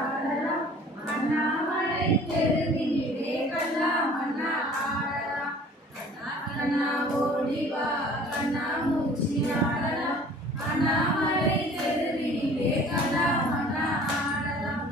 ஆடலாம் அண்ணாமலை தெருவினிலே கண்ணா மன்னா ஆடலாம் கண்ணா கண்ணா ஓடிவா கண்ணா மூச்சி ஆடலாம் அண்ணாமலை தெருவினிலே கண்ணா மன்னா ஆடலாம்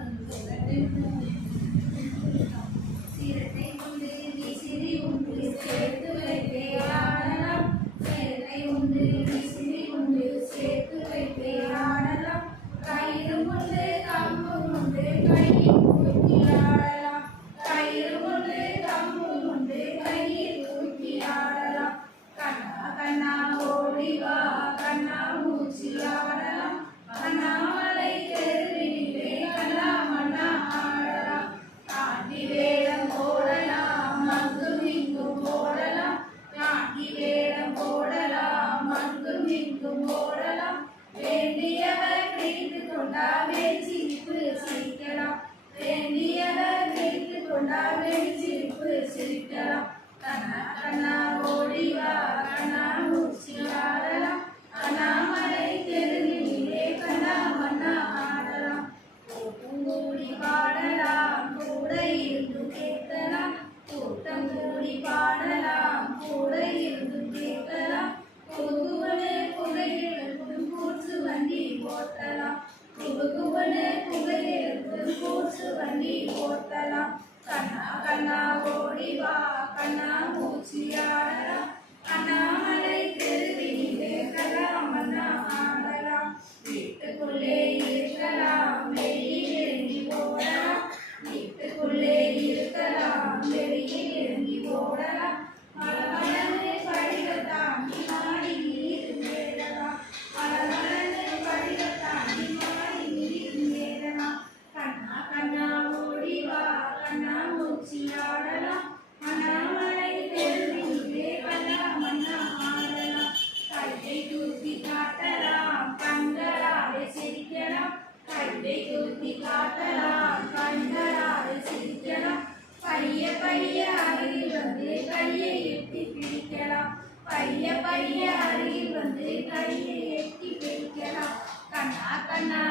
சிரத்தை உண்டு விசிறி உண்டு சேர்த்து வைத்தே ஆடலாம் சிரத்தை உண்டு விசிறி உண்டு சேர்த்து வைத்தே ஆடலாம் கயிறு உண்டு கம்பும் உண்டு கையில் தூக்கி ஆடலாம் கயிறு உண்டு கம்பும் உண்டு கையில் தூக்கி ஆடலாம் கண்ணா கண்ணா ஓடிவா கண்ணா மூச்சி ஆடலாம் அண்ணாமலை தெருவினிலே கண்ணா மன்னா ஆடலாம் காட்டி வேடம் போடலாம் அங்கும் இங்கும் போடலாம் காட்டி வேடம் போடலாம் அங்கும் இங்கும் போடலாம் வேண்டியவர் பிடித்து கொண்டா வெச்சிரிப்பு சிரிக்கலாம் வேண்டியவர் பிடித்து கொண்டா வெச்சிரிப்பு சிரிக்கலாம் கண்ணா கண்ணா ஓடிவா கண்ணா மூச்சி ஆடலாம் அண்ணாமலை தெருவினிலே கண்ணா மன்னா ஆடலாம் கூட்டம் கூடி பாடலாம் கூட இருந்து கேட்கலாம் கூட்டம் கூடி பாடலாம் கூட இருந்து கேட்கலாம் குகுவனு புகையிலும் கூற்று வண்டி ஓட்டலாம் குகுவனு புகையிலும் கூற்று வண்டி ஓட்டலாம் கண்ணா கண்ணா ஓடிவா கண்ணா மூச்சி ஆடலாம் அண்ணாமலை தெருவினிலே கண்ணா மன்னா ஆடலாம் வீட்டுக்குள்ளே இருக்கலாம் வெளியில் இறங்கி ஓடலாம் வீட்டுக்குள்ளே இருக்கலாம் வெளியில் இறங்கி ஓடலாம் மலமலன்னு படிகள் தாண்டி மாடி நீர் மேடலாம் மலமலன்னு படிகள் தாண்டி மாடி நீர் மேடலாம் கண்ணா கண்ணா ஓடிவா கண்ணா மூச்சி ஆடலாம் அண்ணாமலை தெருவினிலே கண்ணா மன்னா ஆடலாம் கையை தூக்கி காட்டலாம் கண்களாலே சிரிக்கலாம் கையை தூக்கி காட்டலாம் கண்களாலே சிரிக்கலாம் பைய பைய அருகில் வந்து கையை எட்டி பிடிக்கலாம் பைய பைய அருகில் வந்து கையை எட்டி பிடிக்கலாம் கண்ணா கண்ணா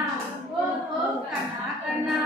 ஓ ஓ கண்ணா கண்ணா